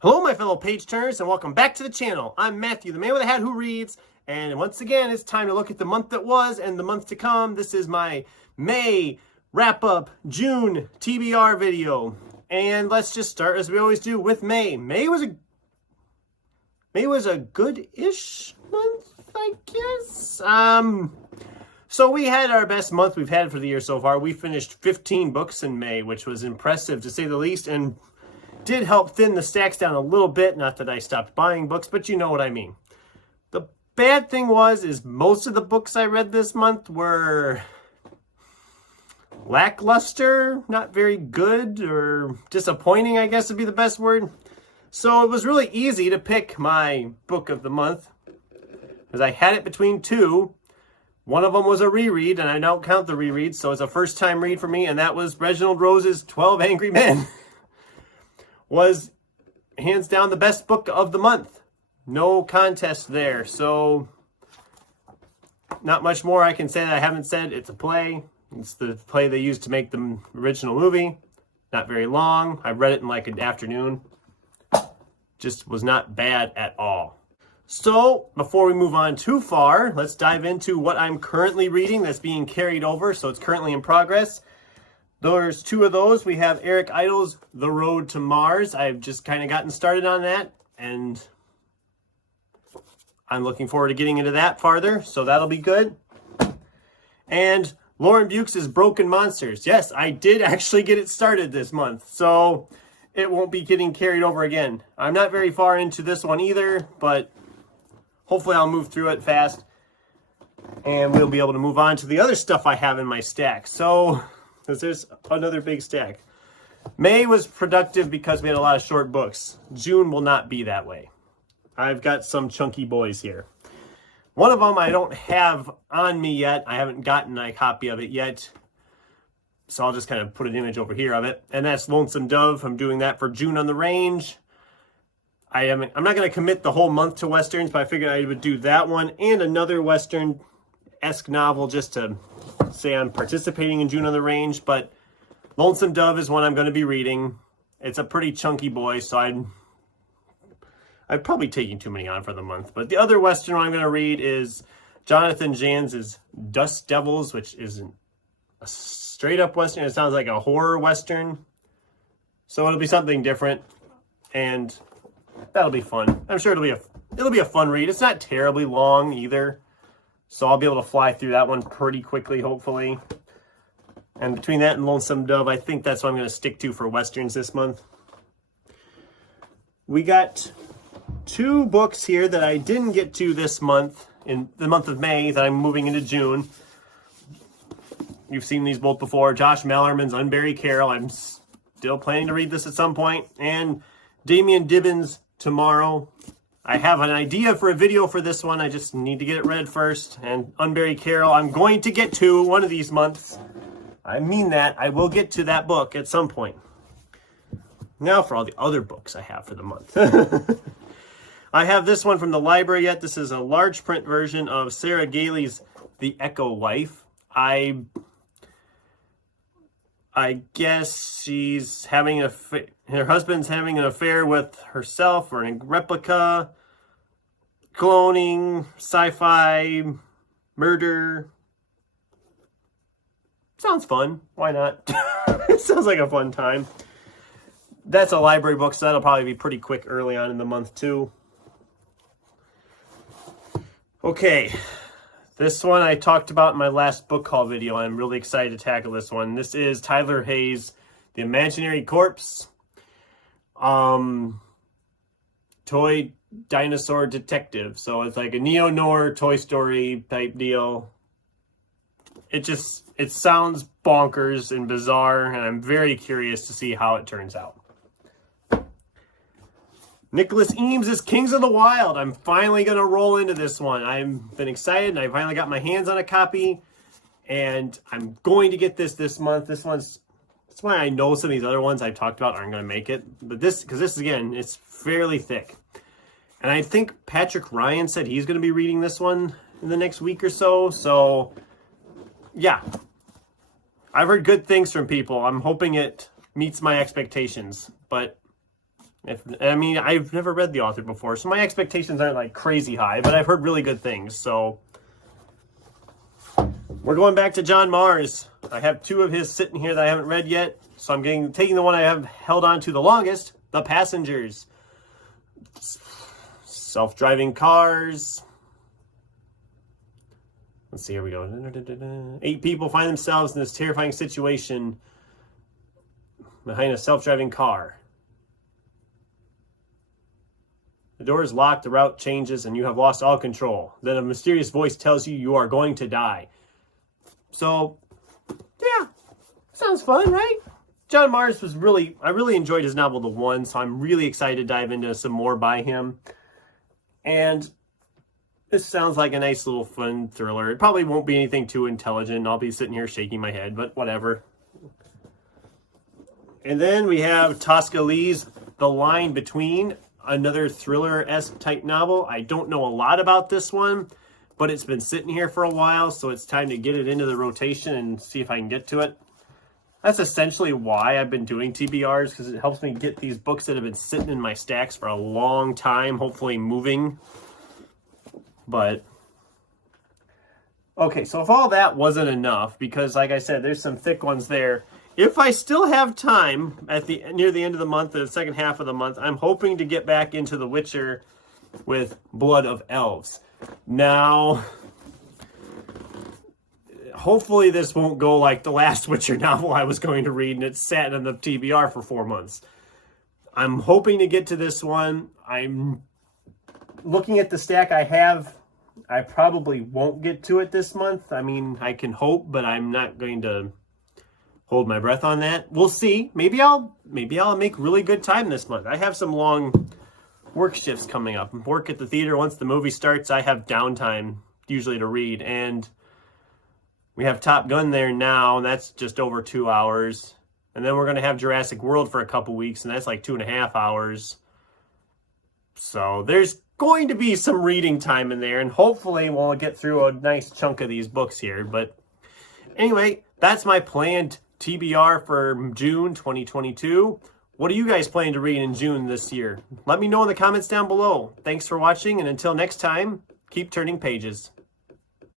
Hello, my fellow page turners, and welcome back to the channel. I'm Matthew, the man with a hat who reads, and once again, it's time to look at the month that was and the month to come. This is my May wrap-up June TBR video, and let's just start as we always do with May. May was a good-ish month, I guess. So we had our best month we've had for the year so far. We finished 15 books in May, which was impressive to say the least, and did help thin the stacks down a little bit. Not that I stopped buying books, but you know what I mean. The bad thing is most of the books I read this month were lackluster, not very good, or disappointing, I guess would be the best word. So it was really easy to pick my book of the month, because I had it between two. One of them was a reread, and I don't count the rereads, so it's a first-time read for me, and that was Reginald Rose's 12 Angry Men. Was hands down the best book of the month. No contest there. So not much more I can say that I haven't said. It's a play. It's the play they used to make the original movie. Not very long. I read it in like an afternoon. Just was not bad at all. So before we move on too far, let's dive into what I'm currently reading that's being carried over. So it's currently in progress. There's two of those. We have Eric Idle's The Road to Mars. I've just kind of gotten started on that, and I'm looking forward to getting into that farther, so that'll be good. And Lauren Buicks's Broken Monsters. Yes, I did actually get it started this month, so it won't be getting carried over again. I'm not very far into this one either, but hopefully I'll move through it fast, and we'll be able to move on to the other stuff I have in my stack. So because there's another big stack. May was productive because we had a lot of short books. June will not be that way. I've got some chunky boys here. One of them I don't have on me yet. I haven't gotten a copy of it yet. So I'll just kind of put an image over here of it. And that's Lonesome Dove. I'm doing that for June on the Range. I'm not going to commit the whole month to Westerns, but I figured I would do that one and another Western-esque novel just to say I'm participating in June on the Range. But Lonesome Dove is one I'm going to be reading. It's a pretty chunky boy, so I'm probably taking too many on for the month. But the other Western one I'm going to read is Jonathan Janz's Dust Devils, which isn't a straight-up Western. It sounds like a horror Western. So it'll be something different, and that'll be fun. I'm sure it'll be a fun read. It's not terribly long either, so I'll be able to fly through that one pretty quickly, hopefully. And between that and Lonesome Dove, I think that's what I'm going to stick to for Westerns this month. We got two books here that I didn't get to this month, in the month of May, that I'm moving into June. You've seen these both before. Josh Mallerman's Unbury Carol. I'm still planning to read this at some point. And Damian Dibbins' Tomorrow. I have an idea for a video for this one. I just need to get it read first. And Unbury Carol, I'm going to get to one of these months. I mean that. I will get to that book at some point. Now for all the other books I have for the month. I have this one from the library yet. This is a large print version of Sarah Gailey's The Echo Wife. I guess she's having her husband's having an affair with herself, or a replica, cloning, sci-fi, murder. Sounds fun. Why not? It sounds like a fun time. That's a library book, so that'll probably be pretty quick early on in the month too. Okay. This one I talked about in my last book haul video. I'm really excited to tackle this one. This is Tyler Hayes' The Imaginary Corpse. Toy dinosaur detective. So it's like a neo-noir Toy Story type deal. It sounds bonkers and bizarre, and I'm very curious to see how it turns out. Nicholas Eames' Kings of the Wild. I'm finally going to roll into this one. I've been excited, and I finally got my hands on a copy, and I'm going to get this month. That's why I know some of these other ones I've talked about aren't going to make it. But because this, again, it's fairly thick. And I think Patrick Ryan said he's going to be reading this one in the next week or so. So, yeah. I've heard good things from people. I'm hoping it meets my expectations. But I mean, I've never read the author before, so my expectations aren't like crazy high, but I've heard really good things. So we're going back to John Mars. I have 2 of his sitting here that I haven't read yet, so I'm taking the one I have held on to the longest, The Passengers. Self-driving cars. Let's see, here we go. 8 people find themselves in this terrifying situation behind a self-driving car. The door is locked, the route changes, and you have lost all control. Then a mysterious voice tells you you are going to die. So, yeah, sounds fun, right? John Mars was I really enjoyed his novel, The One, so I'm really excited to dive into some more by him. And this sounds like a nice little fun thriller. It probably won't be anything too intelligent. I'll be sitting here shaking my head, but whatever. And then we have Tosca Lee's The Line Between, another thriller-esque type novel. I don't know a lot about this one, but it's been sitting here for a while, so it's time to get it into the rotation and see if I can get to it. That's essentially why I've been doing TBRs, because it helps me get these books that have been sitting in my stacks for a long time, hopefully moving. But, okay, so if all that wasn't enough, because like I said, there's some thick ones there. If I still have time at near the end of the month, the second half of the month, I'm hoping to get back into The Witcher with Blood of Elves. Now, hopefully this won't go like the last Witcher novel I was going to read, and it sat in the TBR for 4 months. I'm hoping to get to this one. I'm looking at the stack I have. I probably won't get to it this month. I mean, I can hope, but I'm not going to hold my breath on that. We'll see. Maybe I'll make really good time this month. I have some long work shifts coming up. Work at the theater. Once the movie starts, I have downtime usually to read, and we have Top Gun there now, and that's just over 2 hours. And then we're going to have Jurassic World for a couple weeks, and that's like 2.5 hours. So there's going to be some reading time in there, and hopefully we'll get through a nice chunk of these books here. But anyway, that's my planned TBR for June 2022. What are you guys planning to read in June this year? Let me know in the comments down below. Thanks for watching, and until next time, keep turning pages.